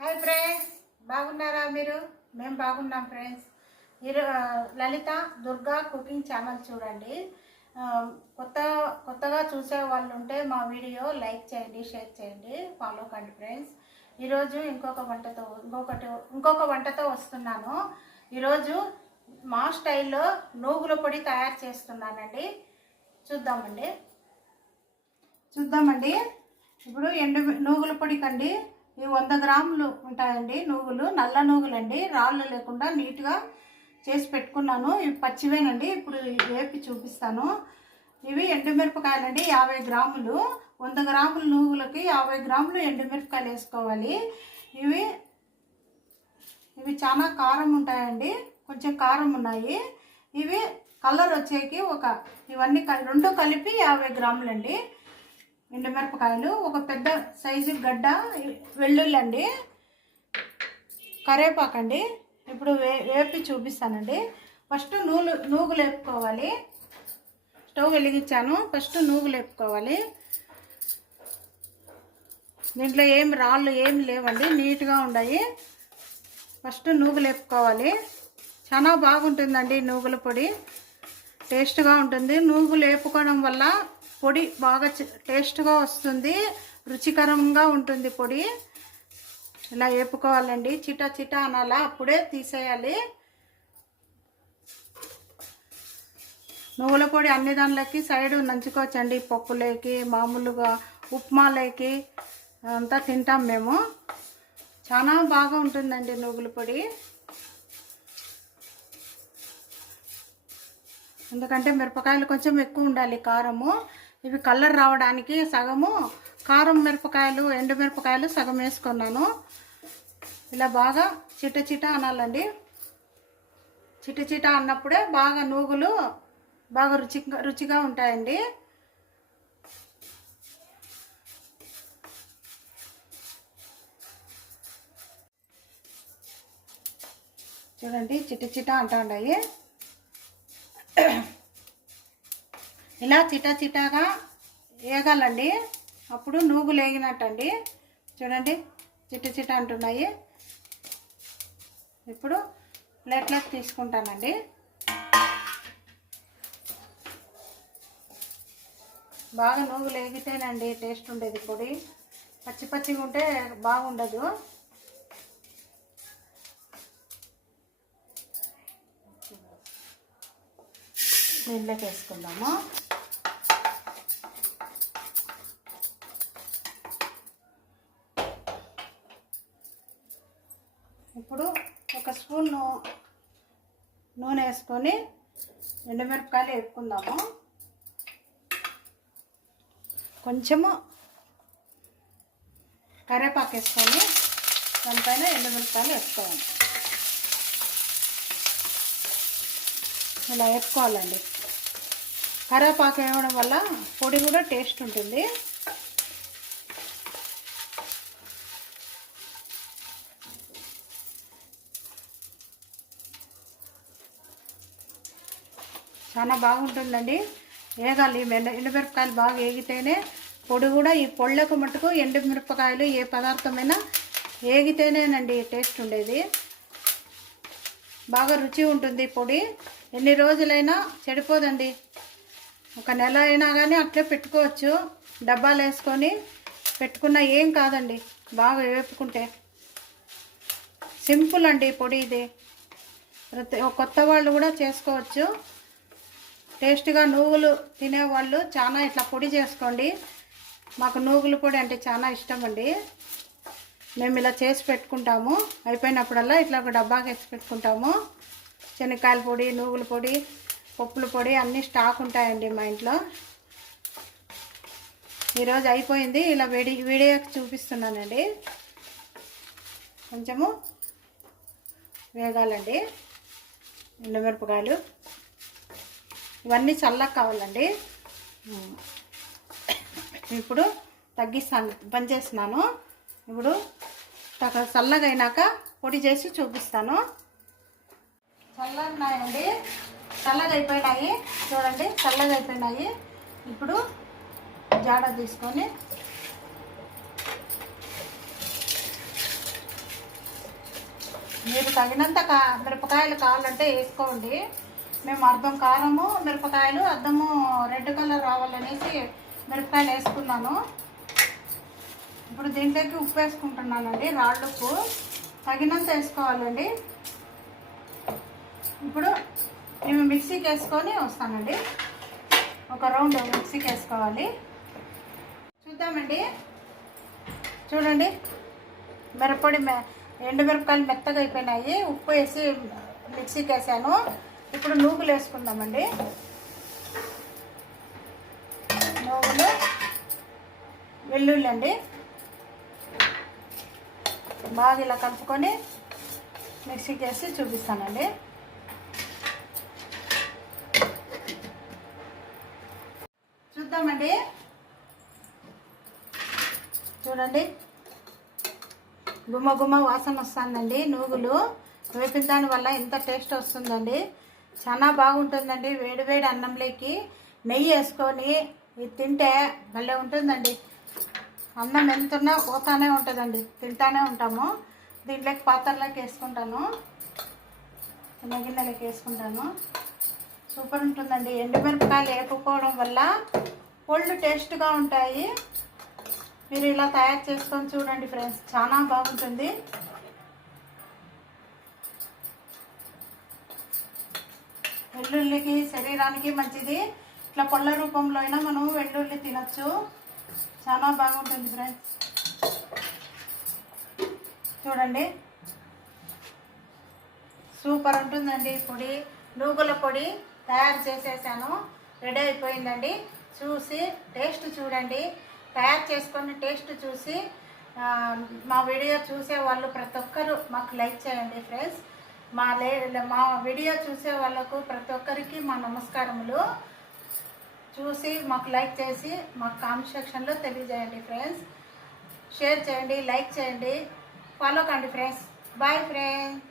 Hi friends బాగున్నారా మీరు? మేము బాగున్నాం ఫ్రెండ్స్ మీరు లలిత దుర్గా కుకింగ్ ఛానల్ చూడండి. కొత్త కొత్తగా చూసే వాళ్ళు ఉంటే మా వీడియో లైక్ చేయండి షేర్ చేయండి ఫాలో కండి ఫ్రెండ్స్ ఈరోజు ఇంకొక వంటతో ఇంకొకటి ఇంకొక వంటతో వస్తున్నాను. ఈరోజు మా స్టైల్లో నూగుల పొడి తయారు చేస్తున్నానండి. చూద్దామండి. చూద్దామండి. ఇప్పుడు ఎండు నూగుల పొడి కండి. ఇవి వంద గ్రాములు ఉంటాయండి నూగులు నల్ల నూగులండి రాళ్ళు లేకుండా నీట్గా చేసి పెట్టుకున్నాను. ఇవి పచ్చివేనండి. ఇప్పుడు వేపి చూపిస్తాను. ఇవి ఎండుమిరపకాయలండి యాభై గ్రాములు. వంద గ్రాముల నూగులకి యాభై గ్రాములు ఎండుమిరపకాయలు వేసుకోవాలి. ఇవి ఇవి చాలా కారం ఉంటాయండి. కొంచెం కారం ఉన్నాయి. ఇవి కలర్ వచ్చేకి ఒక ఇవన్నీ రెండు కలిపి యాభై గ్రాములండి. ఎండుమిరపకాయలు ఒక పెద్ద సైజు గడ్డ వెల్లుల్లి అండి కరేపాకండి. ఇప్పుడు వే వేపి చూపిస్తానండి. ఫస్ట్ నూలు నూగులు వేపుకోవాలి. స్టవ్ వెలిగించాను. ఫస్ట్ నూగులు వేపుకోవాలి. దీంట్లో ఏం రాళ్ళు ఏం లేవండి నీట్గా ఉన్నాయి. ఫస్ట్ నూగులు వేపుకోవాలి. చాలా బాగుంటుందండి నూగుల పొడి. టేస్ట్గా ఉంటుంది. నూగులు వేపుకోవడం వల్ల పొడి బాగా టేస్ట్గా వస్తుంది రుచికరంగా ఉంటుంది పొడి. ఇలా వేపుకోవాలండి చిటా చిటా అనాలా అప్పుడే తీసేయాలి. నువ్వుల పొడి అన్ని దానిలోకి సైడ్ నంచుకోవచ్చండి. పప్పులోకి మామూలుగా ఉప్మాలోకి అంతా తింటాం మేము. చాలా బాగా ఉంటుందండి నువ్వుల పొడి. ఎందుకంటే మిరపకాయలు కొంచెం ఎక్కువ ఉండాలి కారము. ఇవి కలర్ రావడానికి సగము కారం మిరపకాయలు ఎండు మిరపకాయలు సగం వేసుకున్నాను. ఇలా బాగా చిట చిట అనాలండి. చిట చిట అన్నప్పుడే బాగా నూగులు బాగా రుచిగా రుచిగా ఉంటాయండి. చూడండి చిట చిట అంటా ఉన్నాయి. ఇలా చిటా చిటాగా వేగాలండి అప్పుడు నూగులు వేగినట్టండి చూడండి చిట్ట చిట అంటున్నాయి. ఇప్పుడు ప్లేట్లోకి తీసుకుంటానండి. బాగా నూగులు వేగితేనండి టేస్ట్ ఉండేది పొడి. పచ్చి పచ్చిగా ఉంటే బాగుండదు. నీళ్ళకి వేసుకుందాము. ఇప్పుడు ఒక స్పూన్ నూనె వేసుకొని ఎండుమిరపకాయలు వేపుకుందాము. కొంచెము కరివేపాకు వేసుకొని దానిపైన ఎండుమిరపకాయలు వేసుకోవాలి. ఇలా వేసుకోవాలండి కరివేపాకు వేయడం వల్ల పొడి కూడా టేస్ట్ ఉంటుంది. చాలా బాగుంటుందండి. వేగాలి ఎండ ఎండుమిరపకాయలు బాగా వేగితేనే పొడి కూడా ఈ పొళ్ళకు మటుకు ఎండుమిరపకాయలు ఏ పదార్థమైనా వేగితేనేనండి టేస్ట్ ఉండేది. బాగా రుచి ఉంటుంది పొడి. ఎన్ని రోజులైనా చెడిపోదండి. ఒక నెల అయినా కానీ అట్లే పెట్టుకోవచ్చు. డబ్బాలు వేసుకొని పెట్టుకున్నా ఏం కాదండి. బాగా వేపుకుంటే. సింపుల్ అండి పొడి ఇది. ప్రతి కొత్త వాళ్ళు కూడా చేసుకోవచ్చు. టేస్ట్గా నువ్వులు తినేవాళ్ళు చాలా ఇట్లా పొడి చేసుకోండి. మాకు నువ్వుల పొడి అంటే చాలా ఇష్టం అండి. మేము ఇలా చేసి పెట్టుకుంటాము. అయిపోయినప్పుడల్లా ఇట్లా ఒక డబ్బాకి వేసి పెట్టుకుంటాము. శనక్కాయల పొడి నువ్వుల పొడి పప్పుల పొడి అన్నీ స్టాక్ ఉంటాయండి మా ఇంట్లో. ఈరోజు అయిపోయింది. ఇలా వేడి వీడియోకి చూపిస్తున్నానండి. కొంచెము వేగాలండి. ఎండుమిరపకాయలు. ఇవన్నీ చల్లగా కావాలండి. ఇప్పుడు తగ్గిస్తాను బంద్ చేస్తున్నాను. ఇప్పుడు తగ పొడి చేసి చూపిస్తాను. చల్లన్నాయండి చల్లగా అయిపోయినాయి. చూడండి చల్లగా అయిపోయినాయి. ఇప్పుడు జాడ తీసుకొని మీరు తగినంత కా మిరపకాయలు కావాలంటే వేసుకోండి. మేము అర్థం కారము మిరపకాయలు అర్థము రెడ్ కలర్ రావాలనేసి మిరపకాయలు వేసుకున్నాను. ఇప్పుడు దీంట్లోకి ఉప్పు వేసుకుంటున్నానండి రాళ్ళు ఉప్పు. తగినంత వేసుకోవాలండి. ఇప్పుడు మేము మిక్సీకి వేసుకొని వస్తానండి. ఒక రౌండ్ మిక్సీకి వేసుకోవాలి. చూద్దామండి. చూడండి. మిరపొడి మె ఎండు మిరపకాయలు మెత్తగా అయిపోయినాయి. ఉప్పు వేసి మిక్సీకి వేసాను. ఇప్పుడు నూగులు వేసుకుందామండి. నూగులు వెల్లుల్లి అండి బాగా ఇలా కలుపుకొని మిక్సీకి వేసి చూపిస్తానండి. చూద్దామండి. చూడండి. గుమ్మ గుమ్మ వాసన వస్తుందండి నూగులు. వేపిన దానివల్ల ఎంత టేస్ట్ వస్తుందండి. చాలా బాగుంటుందండి. వేడి వేడి అన్నంలోకి నెయ్యి వేసుకొని ఇది తింటే భలే ఉంటుందండి. అన్నం ఎంతున్నా పోతానే ఉంటుందండి. తింటానే ఉంటాము. దీంట్లోకి పాత్రలోకి వేసుకుంటాను. చిన్న గిన్నెలకి వేసుకుంటాను. సూపర్ ఉంటుందండి. ఎండుమిరపకాయలు వేపుకోవడం వల్ల ఒళ్ళు టేస్ట్గా ఉంటాయి. మీరు ఇలా తయారు చేసుకొని చూడండి ఫ్రెండ్స్. చాలా బాగుంటుంది. వెల్లుల్లికి శరీరానికి మంచిది. ఇట్లా పళ్ళ రూపంలో అయినా మనం వెల్లుల్లి తినచ్చు. చాలా బాగుంటుంది ఫ్రెండ్స్ చూడండి. సూపర్ ఉంటుందండి పొడి. నూగుల పొడి తయారు చేసేసాను. రెడీ అయిపోయిందండి. చూసి టేస్ట్ చూడండి. తయారు చేసుకొని టేస్ట్ చూసి మా వీడియో చూసే వాళ్ళు ప్రతి ఒక్కరు మాకు లైక్ చేయండి ఫ్రెండ్స్ మా లే మా వీడియో చూసే వాళ్ళకు ప్రతి ఒక్కరికి మా నమస్కారములు. చూసి మాకు లైక్ చేసి మాకు కామెంట్ సెక్షన్లో తెలియజేయండి ఫ్రెండ్స్. షేర్ చేయండి లైక్ చేయండి. ఫాలో కండి ఫ్రెండ్స్. Bye friends.